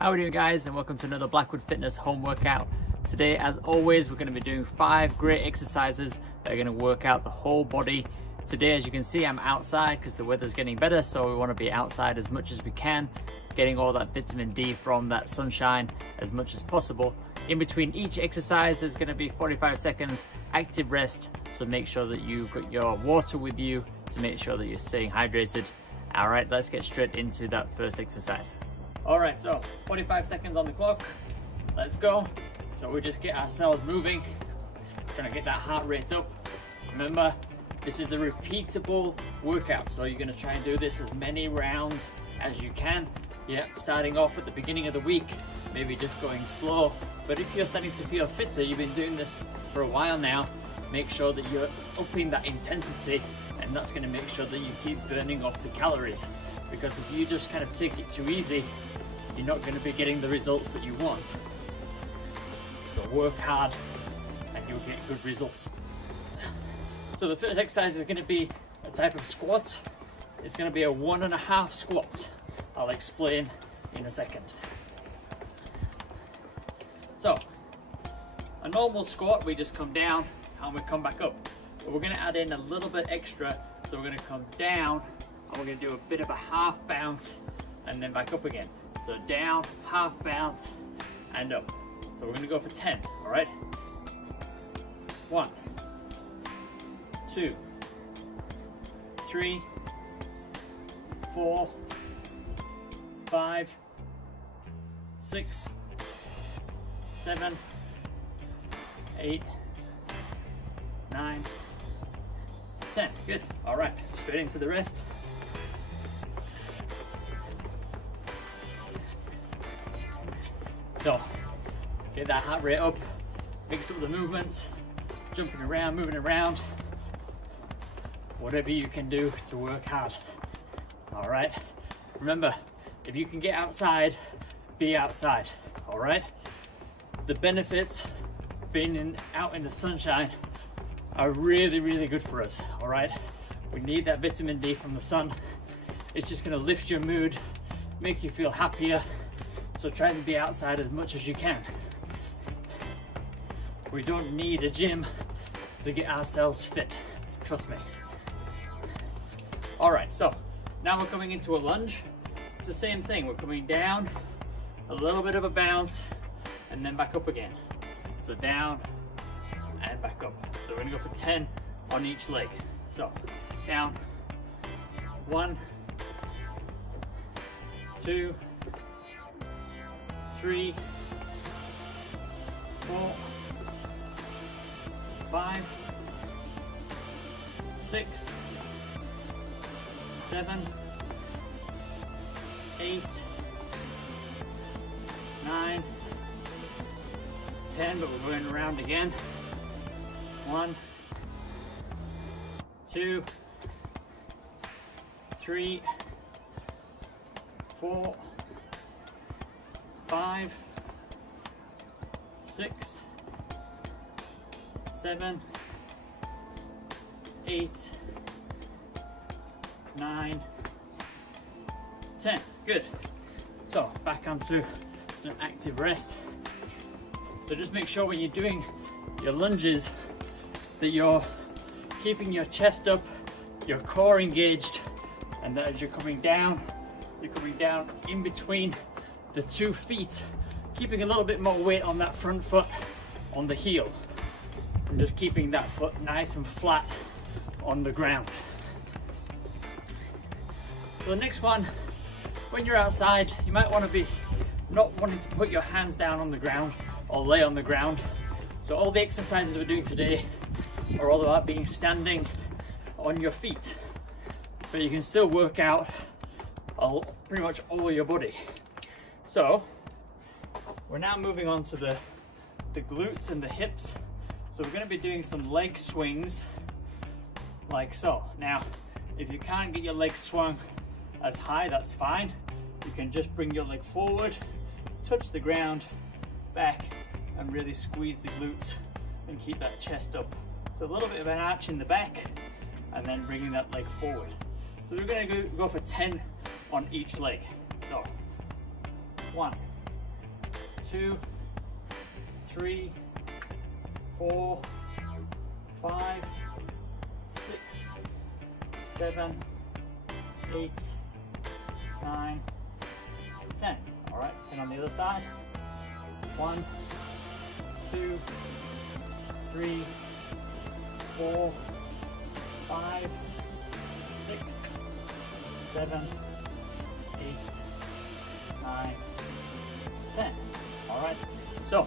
How are we doing, guys, and welcome to another Blackwood Fitness home workout. Today, as always, we're going to be doing 5 great exercises that are going to work out the whole body. Today, as you can see, I'm outside because the weather's getting better, so we want to be outside as much as we can, getting all that vitamin D from that sunshine as much as possible. In between each exercise, there's going to be 45 seconds active rest, so make sure that you've got your water with you to make sure that you're staying hydrated. All right, let's get straight into that first exercise. All right, so 45 seconds on the clock. Let's go. So we just get ourselves moving, trying to get that heart rate up. Remember, this is a repeatable workout, so you're going to try and do this as many rounds as you can. Yeah, starting off at the beginning of the week, maybe just going slow. But if you're starting to feel fitter, you've been doing this for a while now, make sure that you're upping that intensity, and that's going to make sure that you keep burning off the calories. Because if you just kind of take it too easy, you're not going to be getting the results that you want. So work hard and you'll get good results. So the first exercise is going to be a type of squat. It's going to be a 1.5 squat. I'll explain in a second. So a normal squat, we just come down and we come back up. But we're going to add in a little bit extra. So we're going to come down and we're going to do a bit of a half bounce and then back up again. So down, half bounce, and up. So we're going to go for 10, all right? 1, 2, 3, 4, 5, 6, 7, 8, 9, 10. Good. All right, straight into the rest. So get that heart rate up, mix up the movements, jumping around, moving around, whatever you can do to work hard. All right. Remember, if you can get outside, be outside. All right. The benefits of being out in the sunshine are really, really good for us. All right. We need that vitamin D from the sun. It's just going to lift your mood, make you feel happier. So try to be outside as much as you can. We don't need a gym to get ourselves fit, trust me. All right, so now we're coming into a lunge. It's the same thing. We're coming down, a little bit of a bounce, and then back up again. So down and back up. So we're gonna go for 10 on each leg. So down, 1, 2, 3, 4, 5, 6, 7, 8, 9, 10, but we're going around again. 1, 2, 3, 4, 5, 6, 7, 8, 9, 10. Good. So back onto some active rest. So just make sure when you're doing your lunges that you're keeping your chest up, your core engaged, and that as you're coming down in between the 2 feet, keeping a little bit more weight on that front foot, on the heel, and just keeping that foot nice and flat on the ground. So the next one, when you're outside, you might want to be not wanting to put your hands down on the ground or lay on the ground. So all the exercises we're doing today are all about being standing on your feet, but you can still work out pretty much all your body. So we're now moving on to the glutes and the hips. So we're going to be doing some leg swings like so. Now, if you can't get your leg swung as high, that's fine. You can just bring your leg forward, touch the ground, back, and really squeeze the glutes and keep that chest up. So a little bit of an arch in the back and then bringing that leg forward. So we're going to go for 10 on each leg. So 1, 2, 3, 4, 5, 6, 7, 8, 9, 10. All right, 10 on the other side. 1, 2, 3, 4, 5, 6, 7, 8, 9, 10. All right, so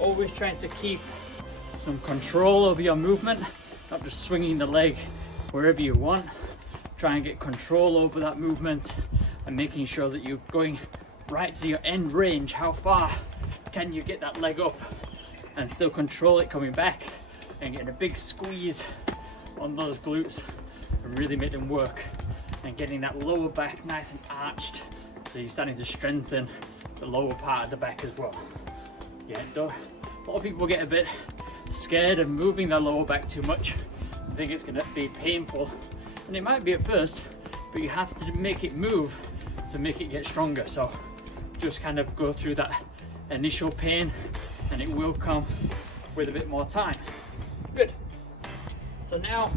always trying to keep some control over your movement, not just swinging the leg wherever you want. Try and get control over that movement and making sure that you're going right to your end range. How far can you get that leg up and still control it coming back, and getting a big squeeze on those glutes and really make them work, and getting that lower back nice and arched, so you're starting to strengthen the lower part of the back as well. Yeah, a lot of people get a bit scared of moving their lower back too much. I think it's going to be painful, and it might be at first, but you have to make it move to make it get stronger. So just kind of go through that initial pain, and it will come with a bit more time. Good. So now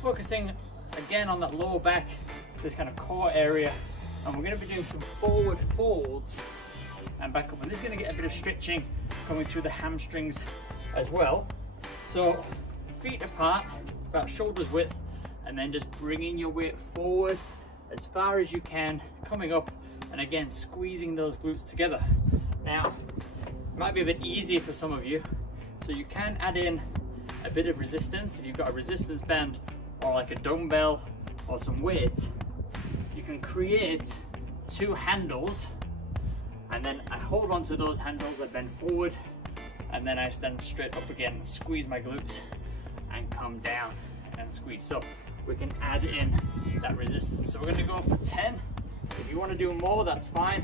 focusing again on that lower back, this kind of core area, and we're going to be doing some forward folds and back up, and this is going to get a bit of stretching coming through the hamstrings as well. So feet apart, about shoulders width, and then just bringing your weight forward as far as you can, coming up, and again squeezing those glutes together. Now it might be a bit easier for some of you, so you can add in a bit of resistance. If you've got a resistance band or like a dumbbell or some weights, you can create 2 handles, and then I hold on to those handles, I bend forward, and then I stand straight up again and squeeze my glutes and come down and squeeze. So we can add in that resistance. So we're going to go for 10. If you want to do more, that's fine.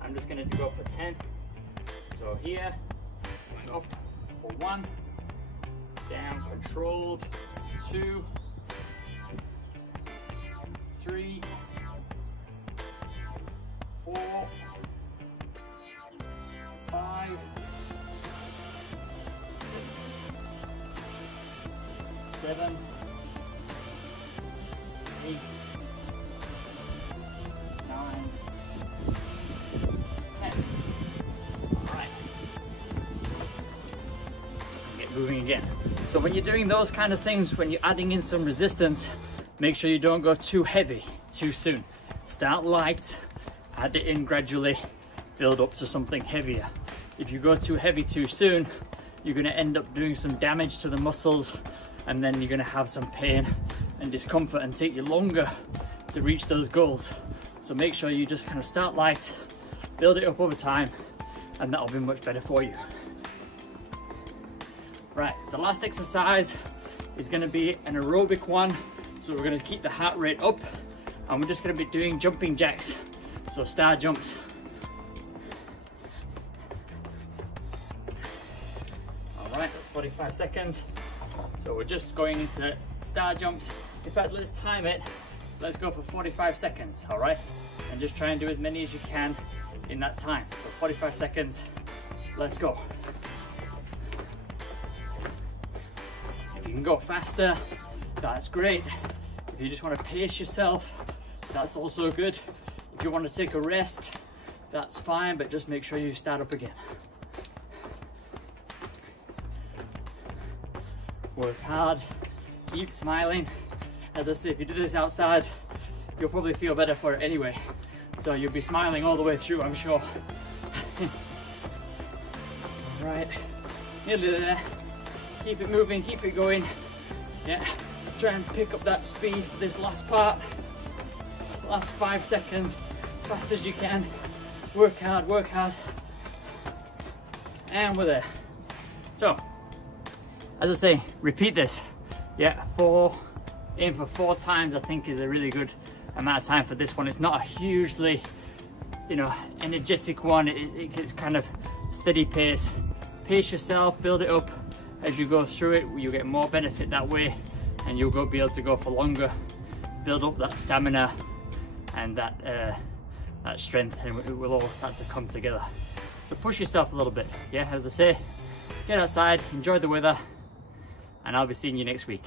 I'm just going to go for 10. So here, going up for 1, down controlled, 2, 3, 4, 5, 6, 7, 8, 9, 10. All right. Get moving again. So when you're doing those kind of things, when you're adding in some resistance, make sure you don't go too heavy too soon. Start light, add it in gradually, build up to something heavier. If you go too heavy too soon, you're going to end up doing some damage to the muscles, and then you're going to have some pain and discomfort and take you longer to reach those goals. So make sure you just kind of start light, build it up over time, and that'll be much better for you. Right, the last exercise is going to be an aerobic one. So we're going to keep the heart rate up, and we're just going to be doing jumping jacks. So star jumps. All right, that's 45 seconds. So we're just going into star jumps. In fact, let's time it. Let's go for 45 seconds, all right? And just try and do as many as you can in that time. So 45 seconds, let's go. If you can go faster, that's great. If you just want to pace yourself, that's also good. If you want to take a rest, that's fine, but just make sure you start up again. Work hard, keep smiling. As I say, if you do this outside, you'll probably feel better for it anyway. So you'll be smiling all the way through, I'm sure. All right, nearly there. Keep it moving, keep it going. Yeah, try and pick up that speed for this last part. Last 5 seconds, fast as you can. Work hard, work hard. And we're there. So, as I say, repeat this. Yeah, aim for 4 times, I think is a really good amount of time for this one. It's not a hugely, energetic one. It's kind of steady pace. Pace yourself, build it up as you go through it. You'll get more benefit that way, and you'll be able to go for longer, build up that stamina and that strength, and it will all start to come together. So push yourself a little bit. Yeah, as I say, get outside, enjoy the weather, and I'll be seeing you next week.